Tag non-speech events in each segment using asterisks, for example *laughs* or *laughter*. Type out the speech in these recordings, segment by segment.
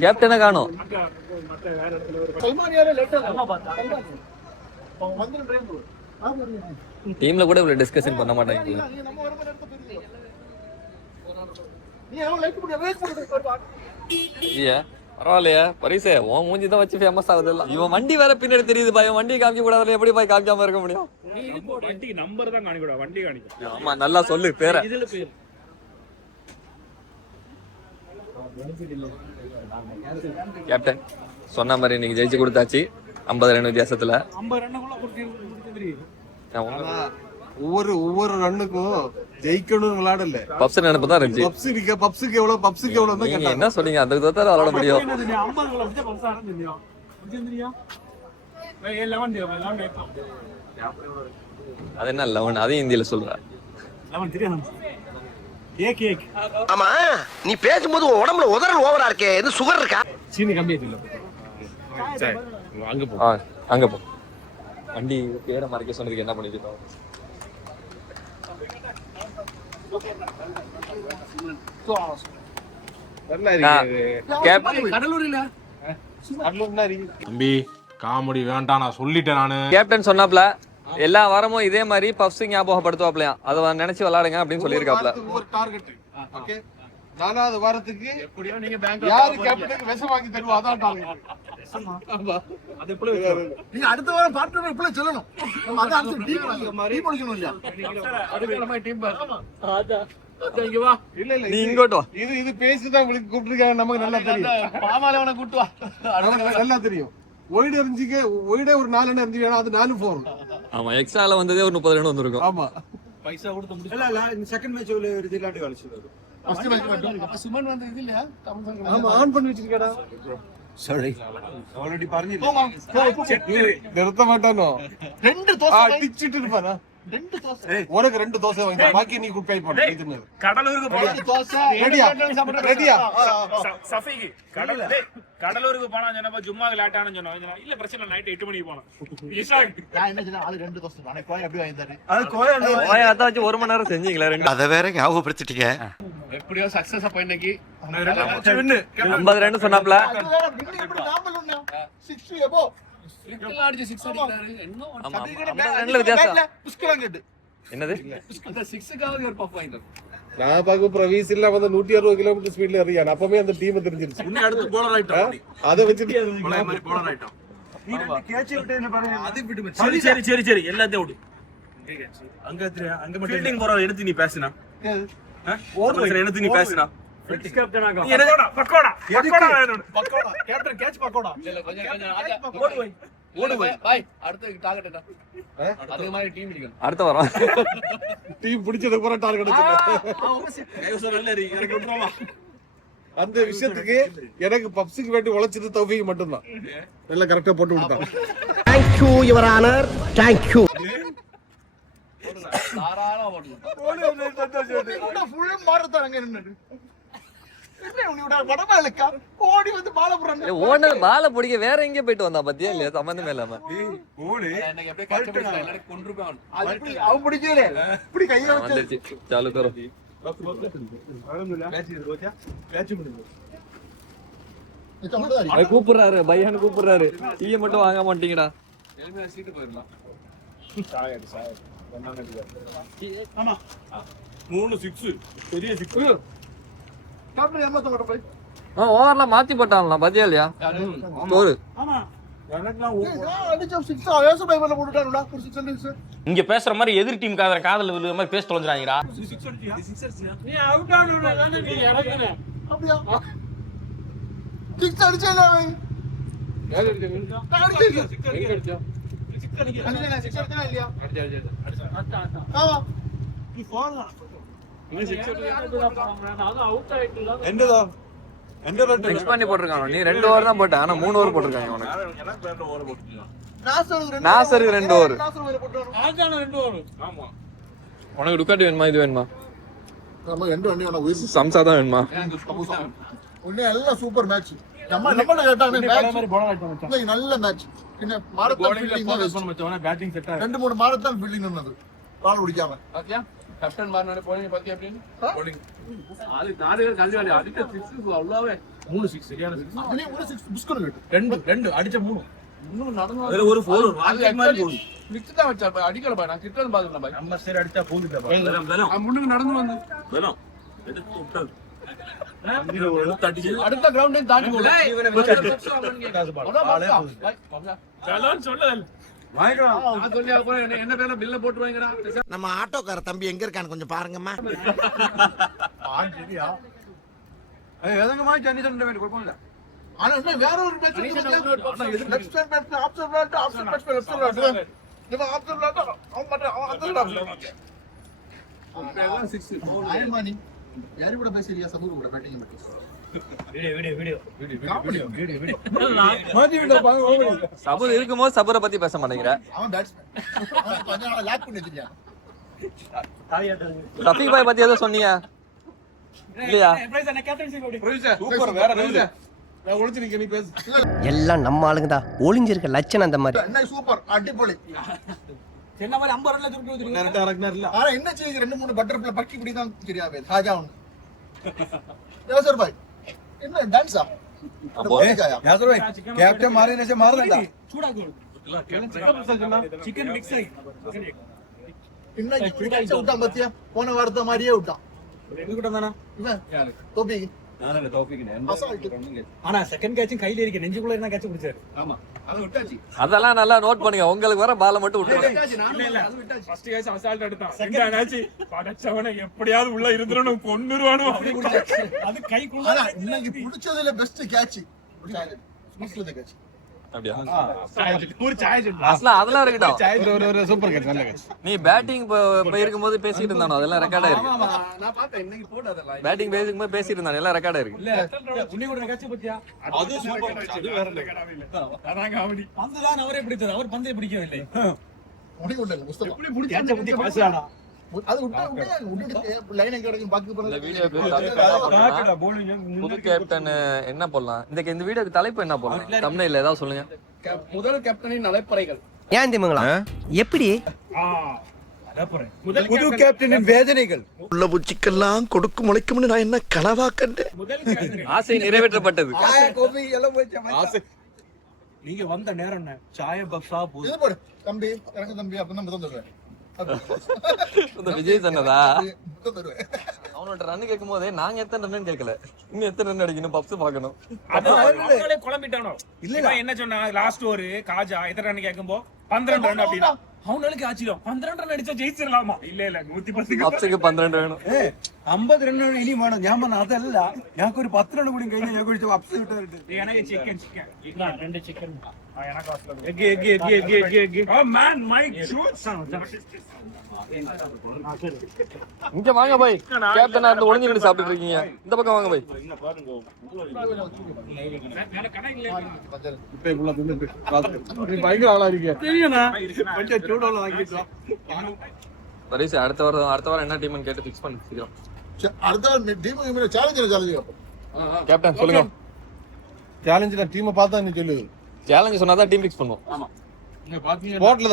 கேப்டனை காணும். டீம்ல கூட இவ்வளவு டிஸ்கஷன் பண்ண மாட்டாங்க. பரவாயில்லையா? பரிசே உன் மூஞ்சி தான் வச்சு ஃபேமஸ் ஆகுது இல்ல இவன் வண்டி வேற பின்னாடி தெரியுது பா இவன் வண்டி காமிக்க கூடாதுல எப்படி போய் காமிக்காம இருக்க முடியும்? வண்டி நம்பர் தான் காணிக்கூடாது வண்டி காணிக்கும் ஆமா நல்லா சொல்லு பேர இதுல பேர் கேப்டன் சொன்ன மாதிரி இன்னைக்கு ஜெயிச்சு கொடுத்தாச்சு. ஐம்பது ரன் வித்தியாசத்துல. ஒவ்வொரு ஒவ்வொரு ரன்னுக்கும் ஜெயிக்கணும்னு விளையாடல பப்ஸ் நினைப்பு தான் இருந்துச்சு. பப்ஸ் இருக்க பப்ஸுக்கு எவ்வளவு பப்ஸுக்கு எவ்வளவு தான் என்ன சொன்னீங்க? அந்த விதத்தால விளாட முடியும். அது என்ன லெவன்? அதையும் இந்தியில சொல்ற. லெவன் தெரியாது. ஏக் ஏக் ஆமா நீ பேசும்போது உன் உடம்புல உதறல் ஓவரா இருக்கே. எது சுகர் இருக்கா? சீனி கம்மியா இல்ல சரி. அங்க போ. ஆ அங்க போ. வண்டி பேரை மறைக்க சொன்னதுக்கு என்ன பண்ணிட்டு தம்பி காமெடி வேண்டாம் நான் சொல்லிட்டேன் நானு. கேப்டன் சொன்னாப்ல. எல்லா வாரமும் இதே மாதிரி பப்ஸ் ஞாபகப்படுத்துவாப்லையா? அதை நினைச்சு விளையாடுங்க அப்படின்னு சொல்லியிருக்காப்ல. ஒவ்வொரு டார்கெட் ஓகே நாலாவது வாரத்துக்கு யாரு கேப்டனுக்கு விஷம் வாங்கி தருவா? அதான் டார்கெட் நீங்க அடுத்த வாரம் பார்ட்னர் இப்பல சொல்லணும். நம்ம அதான் அடுத்து டீம் டீம் முடிக்கணும். இல்லையா? வா. இல்ல இல்ல நீ இது- இது பேசிதான் உங்களுக்கு கூப்பிட்டுருக்காங்க. நமக்கு நல்லா தெரியும். பாமால கூட்டு வா. நமக்கு நல்லா தெரியும். ஒயிட் எரிஞ்சிக்க ஒயிடே ஒரு நாலு எண்ணம் எரிஞ்சு வேணும் அது நாலு போர் ஆமா எக்ஸ்ட்ரால வந்ததே ஒரு முப்பது ரன் வந்திருக்கும். ஆமா. ஃபர்ஸ்ட் மேட்ச் மட்டும் அப்ப சுமன் வந்து இது இல்லையா? ஆமா ஆன் பண்ணி வச்சிருக்கடா? போமா போ, போ, போ. நிறுத்த மாட்டானோ? ரெண்டு தோசை வை. டிச்சிட்டு இருப்பானா? உனக்கு ரெண்டு தோசை வாங்கி. பாக்கி நீ குட் பே பண்ணு. இது? கடலூருக்கு ரெண்டு தோசை. ரெடியா? ரெடியா? சஃபிக்கு கடல் கடலூருக்கு போனா சொன்னப்ப சொன்னோம் இல்ல பிரச்சனை இல்லை நைட் எட்டு மணிக்கு போனோம். இஷாக். நான் என்ன ஆளு ரெண்டு தோசை. வாங்கி தரேன்? வச்சு ஒரு மணி நேரம் செஞ்சீங்களா ரெண்டு. அத வேற ஞாபகப்படுத்திட்டீங்க. எப்படியோ சக்சஸ் அப்ப இன்னைக்கு ஐம்பது ரன் சொன்னாப்ல. எப்படி நாமல் ஒண்ணு சிக்ஸ் எபோ என்னது? நான் பார்க்க போற வீஸ் இல்லாம வந்து நூத்தி அறுபது கிலோமீட்டர் ஸ்பீட்ல எறியான் அப்பவே அந்த டீம் தெரிஞ்சிருச்சு. அடுத்து போலர் ஆயிட்டோம் அதை வச்சுட்டு போலர் ஆயிட்டோம் சரி சரி சரி சரி எல்லாத்தையும் விடு. அங்க? அங்க மட்டும் ஃபீல்டிங் போற எடுத்து நீ பேசினா. எடுத்து நீ பேசினா. அடுத்து வாரம். டீம் பிடிச்சது பூரா டார்கெட். அந்த விஷயத்துக்கு எனக்கு பப்ஸுக்கு வேண்டி உழைச்சது தௌஃபிக் மட்டும்தான். எல்லாம் கரெக்டா போட்டு கொடுத்தான். தேங்க்யூ யுவர் ஆனர் தேங்க்யூ தாராளமா போடணும் ஃபுல் மாறத்தான் அங்க நின்னு என்ன உன்னோட படமா இல்லக்கா ஓடி வந்து பால போறாங்க ஓனது பால பிடிக்க வேற எங்கே போயிட்டு வந்தா பத்தியா? இல்லையா? சம்பந்தமே இல்லாம. அவன். பிடிக்கல இப்படி வந்துருச்சு. சாலு கூப்பிடுறாரு பையன் கூப்பிடுறாரு. டீயை மட்டும் வாங்க மாட்டீங்கடா. மூணு சிக்ஸ் பெரிய சிக்ஸ் ஆ ஓவர்லாம் மாத்தி போட்டான்லாம் பத்தியா இல்லையா அடிச்சு இங்க பேசுற மாதிரி எதிர் டீம் காதல காதல விழுற மாதிரி பேச தொலைஞ்சிராங்கடா நீ அவுட் ஆனு நீ இறங்குன. அப்படியா? சிக்ஸ் அடிச்சேன். அவன் சிக்ஸ் அடிச்சா? இல்லையா? ஆமா. நீ போடலாம் மிக்ஸ் பண்ணி போட்டிருக்காங்க நீ ரெண்டு ஓவர் தான் போட்ட. ஆனா மூணு ஓவர் போட்டிருக்காங்க உனக்கு நாசருக்கு ரெண்டு உனக்கு டுக்காட்டி வேணுமா? இது வேணுமா? நம்ம ரெண்டு வண்டி வேணா உயிர் சம்சா தான் வேணுமா? எல்லாம் சூப்பர் மேட்ச் நம்ம நம்ம கேட்டாங்க மேட்ச் நல்ல மேட்ச் பின்ன மாரத்தான். பேட்டிங் செட் ரெண்டு மூணு மாரத்தான் ஃபீல்டிங் இருந்தது பால் பிடிக்காம கேப்டன் மாறினாலே போலிங் பத்தி அப்படின்னு? அது நாலு பேர் கல்வி அதுக்கு சிக்ஸ் அவ்வளோவே. மூணு சிக்ஸ் சரியான six. அதுலயும் ஒரு சிக்ஸ் புஷ்கர் கேட்டு ரெண்டு ரெண்டு அடிச்ச மூணு. இன்னும் நடந்து ஒரு போர் மாதிரி போகுது. விட்டு தான் வச்சா அடிக்கல பாய் நான் கிட்ட பாத்துக்கலாம் பாய் நம்ம சரி அடிச்சா போகுது முன்னுக்கு நடந்து வந்து பலம் எடுத்து விட்டாரு அடிச்சு. அடுத்த கிரவுண்ட் தாண்டி போல பலம் நம்ம ஆட்டோக்கார தம்பி எங்க இருக்கான்னு கொஞ்சம் பாருங்கம்மா ஆனா இன்னும் வேற ஒரு match left side match off side match off சமூக கூட பேட்டிங் மட்டும். சபர் *laughs* இருக்கும்போது சபரை பத்தி பேச மாட்டேங்கிற. அவன் பேட்ஸ்மேன் கொஞ்ச நாள் லாக் பண்ணி வச்சிருக்கான். ரஃபீக் பாய் பத்தி ஏதோ சொன்னீங்க? இல்லையா? சூப்பர் வேற level. நான் ஒளிச்சு நிக்க நீ பேசு. எல்லாம் நம்ம ஆளுங்க தான் ஒளிஞ்சிருக்க லட்சணம் அந்த மாதிரி. என்ன சூப்பர் அடிப்பொலி கரெக்டா இறக்குனாருல. ஆனா என்ன செய்யுங்க ரெண்டு மூணு பட்டர்ஃப்ளை பக்கி இப்படி தான் தெரியாவே ஹாஜா ஒன்று யோசர் பாய். என்ன டான்ஸா அப்போ கேப்டன் மாறி நெச்ச மாறலடா இன்னைக்கு ஒரு catch விட்டான் பாத்தியா? போன வாரத்தை மாதிரியே விட்டான். இவன் தோபி அசால்ட்டு. ஆனா செகண்ட் கேட்சும் கையில இருக்கு. நெஞ்சுக்குள்ள இருந்தா கேட்ச் பிடிச்சாரு. அதெல்லாம் நல்லா நோட் பண்ணுங்க. உங்களுக்கு வர பாலை மட்டும் விட்டுருங்க. ஃபர்ஸ்ட் கேட்ச் அசால்ட் எடுத்தான். செகண்ட் கேட்ச் படைச்சவன எப்படியாவது உள்ள இருந்துறணும் கொன்னுருவானு அது கைக்குள்ள ஆனா இன்னைக்கு பிடிச்சதுல பெஸ்ட் கேட்ச் அதெல்லாம் இருக்கட்டும் ஒரு ஒரு சூப்பர் கேட்ச் நல்ல கேட்ச் நீ பேட்டிங் இருக்கும்போது பேசிட்டு இருந்தானோ? அதெல்லாம் ரெக்கார்டா இருக்கு. பேட்டிங் பேசிக்கும் போது பேசிட்டு இருந்தானோ? எல்லாம் ரெக்கார்டா இருக்கு. இல்ல. உன்னை கூட கேட்ச் பத்தியா? அது சூப்பர் அது வேற அதான் காமெடி. பந்து தான் அவரே பிடித்தது. அவர் பந்தை பிடிக்கவில்லை. முடிவு இல்லை அது புது கேப்டன் என்ன போடலாம்? இந்த இந்த வீடியோக்கு தலைப்பு என்ன போடலாம்? தமிழ்ல ஏதாவது சொல்லுங்க. முதல் கேப்டனின் அலைப்பறைகள் ஏன் திமுங்களா? எப்படி? புது கேப்டனின் வேதனைகள். உள்ள பூச்சிக்கெல்லாம் கொடுக்கும் முளைக்கும்னு நான் என்ன கனவா கண்டேன்? முதல் *laughs* ஆசை நிறைவேற்றப்பட்டது. கோபி எல்லாம் போச்சு நீங்க வந்த நேரம் என்ன? சாய பக்ஸா போதும். தம்பி எனக்கு தம்பி அப்பதான் முதல் தருவேன் இந்த விஜய் சொன்னதா? அவனோட ரன் கேட்கும் போதே நாங்க எத்தனை ரன் கேட்கல இன்னும் எத்தனை ரன் அடிக்கணும்? பப்ஸ் பார்க்கணும். அவங்களே குழம்பிட்டானோ? இல்ல என்ன சொன்னா? லாஸ்ட் ஒரு காஜா எத்தனை ரன் கேட்கும்போ பன்னிரண்டு ரன் அப்படின்னா. அவங்களுக்கு ஆச்சரியம் பன்னிரண்டு ரன் அடிச்சா ஜெயிச்சிடலாமா இல்ல இல்ல நூத்தி பத்து பப்ஸுக்கு பன்னிரெண்டு வேணும் അമ്പത് റണ്ണാണ് ഇനി വേണം ഞാൻ പറഞ്ഞ അതല്ല ഞങ്ങൾക്ക് ഒരു പത്ത് റണ്ണ് കൂടി കഴിഞ്ഞാൽ ഞങ്ങൾക്ക് വിളിച്ച് അപ്സ് കിട്ടാറുണ്ട് எனக்கு சிக்கன் சிக்கன் രണ്ട് chicken egg egg egg egg egg egg oh man mic shoot இங்க வாங்க போய். கேப்டனா இருந்து ஒளிஞ்சு நின்று சாப்பிட்டு இருக்கீங்க. இந்த பக்கம் வாங்க போய். பரிசு அடுத்த வாரம் அடுத்த வாரம் என்ன டீம்னு கேட்டு பிக்ஸ் பண்ணி சீக்கிரம். அடுத்த வாரம் டீம் சேலஞ்சர் சேலஞ்சர் கேப்டன் சொல்லுங்க. சேலஞ்சில் டீமை பார்த்தா நீ சொல்லுது. சேலஞ்சு சொன்னா தான் டீம் பிக்ஸ் பண்ணுவோம். ஆமா.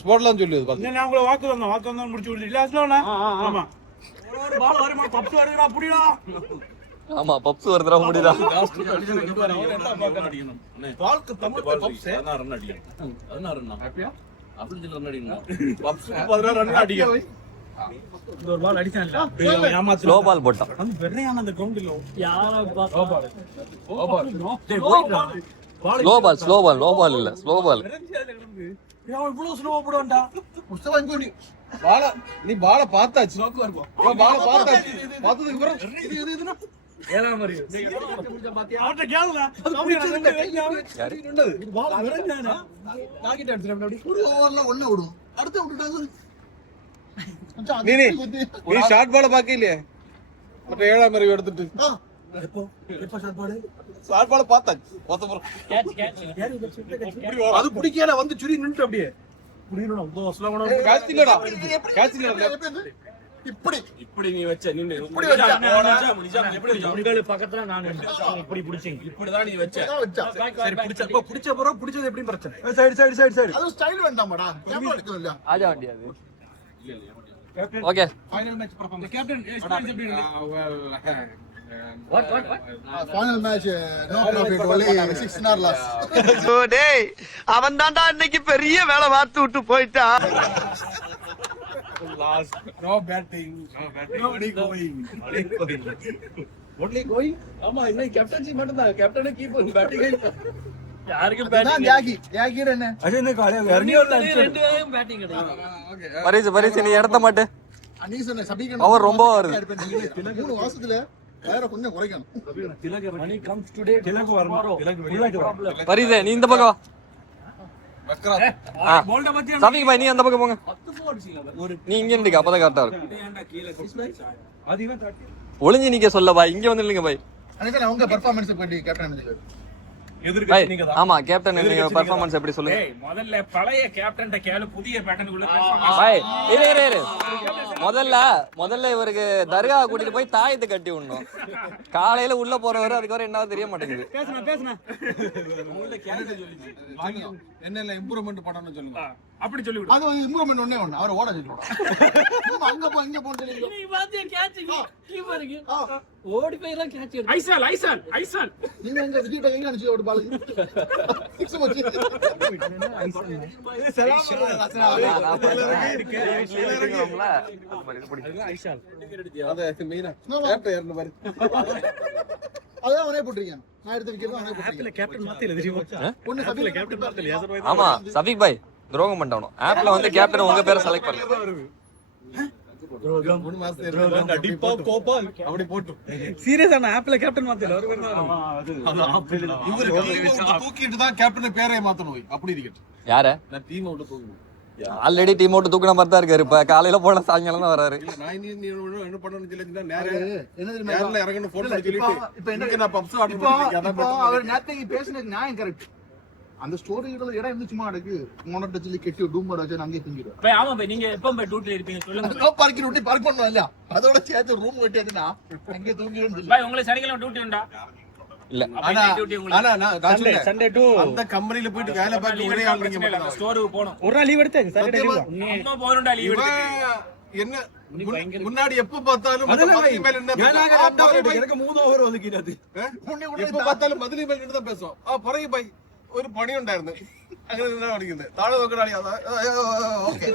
ஸ்பாட்ல தான் உங்களை வாக்கு வந்தோம் வாக்கு வந்தோம் முடிச்சு விடுது. இல்ல ஆமா. பப்ஸ் வருதுடா புடிடா. ஆமா *laughs* பப்ஸ் போட்டான். அந்த வெறையான அந்த இல்ல. ஸ்லோபால் அவன் இவ்வளவு ஸ்லோவா போடுவான்டா. பால நீ பால பார்த்தாச்சு. பால பார்த்தாச்சு. பார்த்ததுக்கு பிறகு இது இது இதுனா ஏழாம் மாதிரி அவன்கிட்ட கேளுடா. யாரு பால் விரைஞ்சானா டாக்கெட் எடுத்துறேன். அப்படி ஒரு ஓவர்ல ஒண்ணு விடும். அடுத்து விட்டுட்டாங்க கொஞ்சம் நீ நீ. அது- நீ ஷார்ட் பால பாக்கலையே மற்ற ஏழாம் அறிவு எடுத்துட்டு ஆ, எப்போ? எப்போ ஷாட் பாடு ஷார்ட் பால பார்த்தாச்சு பார்த்த அது பிடிக்கல வந்து சுரி நின்னுட்டு அப்படியே? இப்படி. இப்படி நீ வச்ச நின்னு. இப்படி வச்சா. பக்கத்துல நான் இப்படி பிடிச்சிங்க. இப்படிதான் நீ வச்ச. சரி பிடிச்ச பிடிச்ச பிறகு பிடிச்சது எப்படி பிரச்சனை. சைடு சைடு சைடு சைடு அது ஸ்டைல் வேண்டாமாடா. ஆஜா வண்டி அது. Okay final match performance captain experience எப்படி இருக்கு? Final match no profit only 16 are loss டேய் அவன் தான்டா இன்னைக்கு பெரிய வேலை பார்த்து விட்டு போயிட்டான் no batting no going only going ஆமா இன்னைக்கு கேப்டன்சி மட்டும் தான் கேப்டனே கீப்பர் பேட்டிங் யாருக்கும் நான் தியாகி தியாகி என்ன அது என்ன காலைய வெர்னியோல பரிசு பரிசு நீ இடத்த மாட்டு. Power ரொம்ப வருது. மூணு வருஷத்துல வேற கொஞ்சம் குறைக்கணும். மணி கம்ஸ் டுடே திலக் வரணும் திலக் வெளியாட்டு வரணும் பரிசு நீ இந்த பக்கம் வா. ஆ. சபிக் பாய் நீ அந்த பக்கம் போங்க. நீ இங்க நின்னுக்க அப்பதான் கரெக்டா இருக்கும். அதிகம் தட்டி. ஒளிஞ்சு நிக்க சொல்ல பாய் இங்க வந்து இல்லைங்க பாய். அனீஸ் உங்க பெர்ஃபார்மன்ஸ் பத்தி கேப்டன் ஆமா கேப்டன் நீங்க பெர்ஃபார்மன்ஸ் எப்படி சொல்லுங்க? முதல்ல பழைய கேப்டன் கேளு புதிய பேட்டனுக்குள்ள பாய் இரு இரு இரு. முதல்ல முதல்ல இவருக்கு தர்கா கூட்டிட்டு போய் தாயத்தை கட்டி விடணும். காலையில உள்ள போறவரு அதுக்கப்புறம் என்ன தெரிய மாட்டேங்குது. என்னென்ன இம்ப்ரூவ்மெண்ட் பண்ணணும்னு சொல்லுங்க. அப்படி சொல்லி விடு அது வந்து இம்ப்ரூவ்மெண்ட் ஒண்ணே ஒண்ணு. அவரை ஓட சொல்லுவோம் அங்க போ இங்க போன்னு சொல்லி ஓடி போய் எல்லாம் கேட்ச் ஐசால் ஐசால் ஐசால். நீங்க எங்க விஜய் எங்க அனுப்பிச்சு ஒரு பால்? சிக்ஸ் போச்சு அதான் அவனே போட்டிருக்கேன். நான் எடுத்து வைக்கிறது அவனே போட்டிருக்கேன். கேப்டன் மாத்தில தெரியுமா? ஒண்ணு கேப்டன் ஆமா சபிக் பாய். துரோகம் பண்ணிட்டவனும். ஆப்ல வந்து கேப்டன் உங்க பேரை செலக்ட் பண்ணல. மூணு மாசம் கண்டிப்பா கோப்பா அப்படி போட்டு. சீரியஸா நான் ஆப்ல கேப்டன் மாத்தில இவரு டீம் தூக்கிட்டு தான் கேப்டன் பேரே மாத்தணும் போய். அப்படி இருக்கட்டும். யார? நான் டீம் விட்டு போகணும் ஆல்ரெடி டீம் அவுட் தூக்கின மாதிரி தான் இருக்காரு. இப்ப காலையில போன சாயங்காலம் தான் வராரு. என்ன பண்ணணும்னு சொல்லிச்சுன்னா நேரா என்ன தெரியுமா? நேர்ல இறங்கணும் போன் சொல்லிட்டு இப்போ- என்ன- பப்ஸ் அவர் நேத்தைக்கு பேசினது நியாயம் கரெக்ட் அந்த ஸ்டோரேஜோட இடம் இருந்துச்சுமா எனக்கு? மோனர் டச்சில் கெட்டி டூம் வர வச்சு அங்கேயே தூங்கிடுவேன். இப்போ ஆமா இப்போ நீங்க எப்போ போய் டூட்டில் இருப்பீங்க சொல்லுங்க. பார்க்கிங் விட்டு பார்க் பண்ணலாம் இல்ல அதோட சேர்த்து ரூம் கட்டியாச்சுன்னா அங்கேயே தூங்கிடும் பாய் உங்களுக்கு சனிக்கிழமை டூட்டி உண்டா? அந்த கம்பெனில போயிட்டு ஒரு முன்னாடி எப்ப பார்த்தாலும் எனக்கு மூணு ஓவர் ஒதுக்கிறாது எப்ப பார்த்தாலும் மதுரை மேல் தான் பேசும். ஆ ഒരു പണിയുണ്ടായിരുന്നു അങ്ങനെ നിന്നാ പഠിക്കുന്നത് താഴെ നോക്കണാടി ഓക്കെ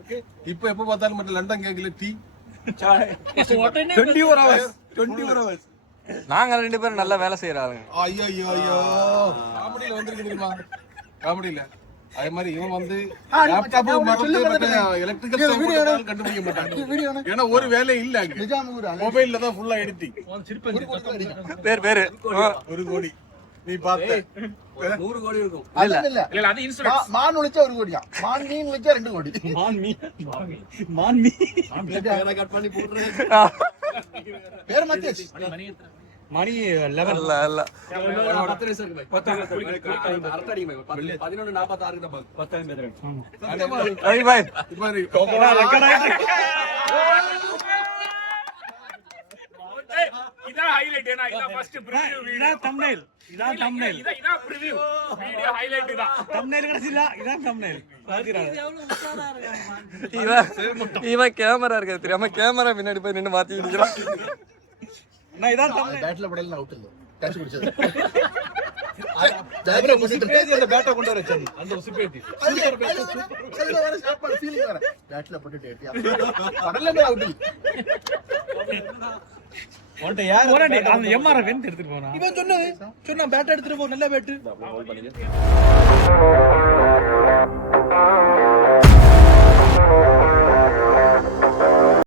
ഓക്കെ ഇപ്പൊ എപ്പോ பார்த்தாலும் മറ്റേ London കേക്കില് tea twenty four hours twenty four hours நாங்க ரெண்டு பேரும் நல்லா வேலை செய்யறாங்க ஐயோ ஐயோ ஐயோ காமெடியில வந்திருக்கு தெரியுமா காமெடியில அதே மாதிரி இவன் வந்து லேப்டாப் மறந்து மற்ற எலக்ட்ரிக்கல் கண்டுபிடிக்க மாட்டாங்க ஏன்னா ஒரு வேலை இல்ல அங்க நிஜாம் மொபைல்ல தான் ஃபுல்லா எடிட்டிங் பேர் பேரு ஆ. ஒரு கோடி நீ பார்த்த. நூறு கோடி இருக்கும். இல்ல. இல்ல. இல்ல அது இன்சூரன்ஸ் மான் உழைச்சா ஒரு கோடியா? மான் மீன் உழைச்சா ரெண்டு கோடி. மான் மீன் மான் மீன் கட் பண்ணி போடுறேன். பேர் மாத்தியாச்சு மணி லெவன் இல்ல இல்ல. பத்து நிமிஷம் இருக்கு இதான் ஹைலைட் ஏன்னா இதான் ஃபர்ஸ்ட் ப்ரிவ்யூ இதான் தம்ப்நெயில் இதான் தம்ப்நெயில் இதான் ப்ரிவ்யூ வீடியோ ஹைலைட் தான் தம்ப்நெயில் கடைசில இதான் தம்ப்நெயில் இவன் இவன் கேமரா இருக்காது தெரியாம கேமரா முன்னாடி போய் நின்னு மாத்தி இடிக்கிறான் நான் இதான் தம்ப்நெயில் பேட்ல படையில அவுட் இல்ல கேட்ச் பிடிச்சது பேசி அந்த பேட்டை கொண்டு வர வச்சாங்க அந்த எம்ஆர்எஃப் எடுத்துட்டு போறான் இவன் சொன்னது. சொன்னா பேட் எடுத்துட்டு போ நல்ல பேட்டு.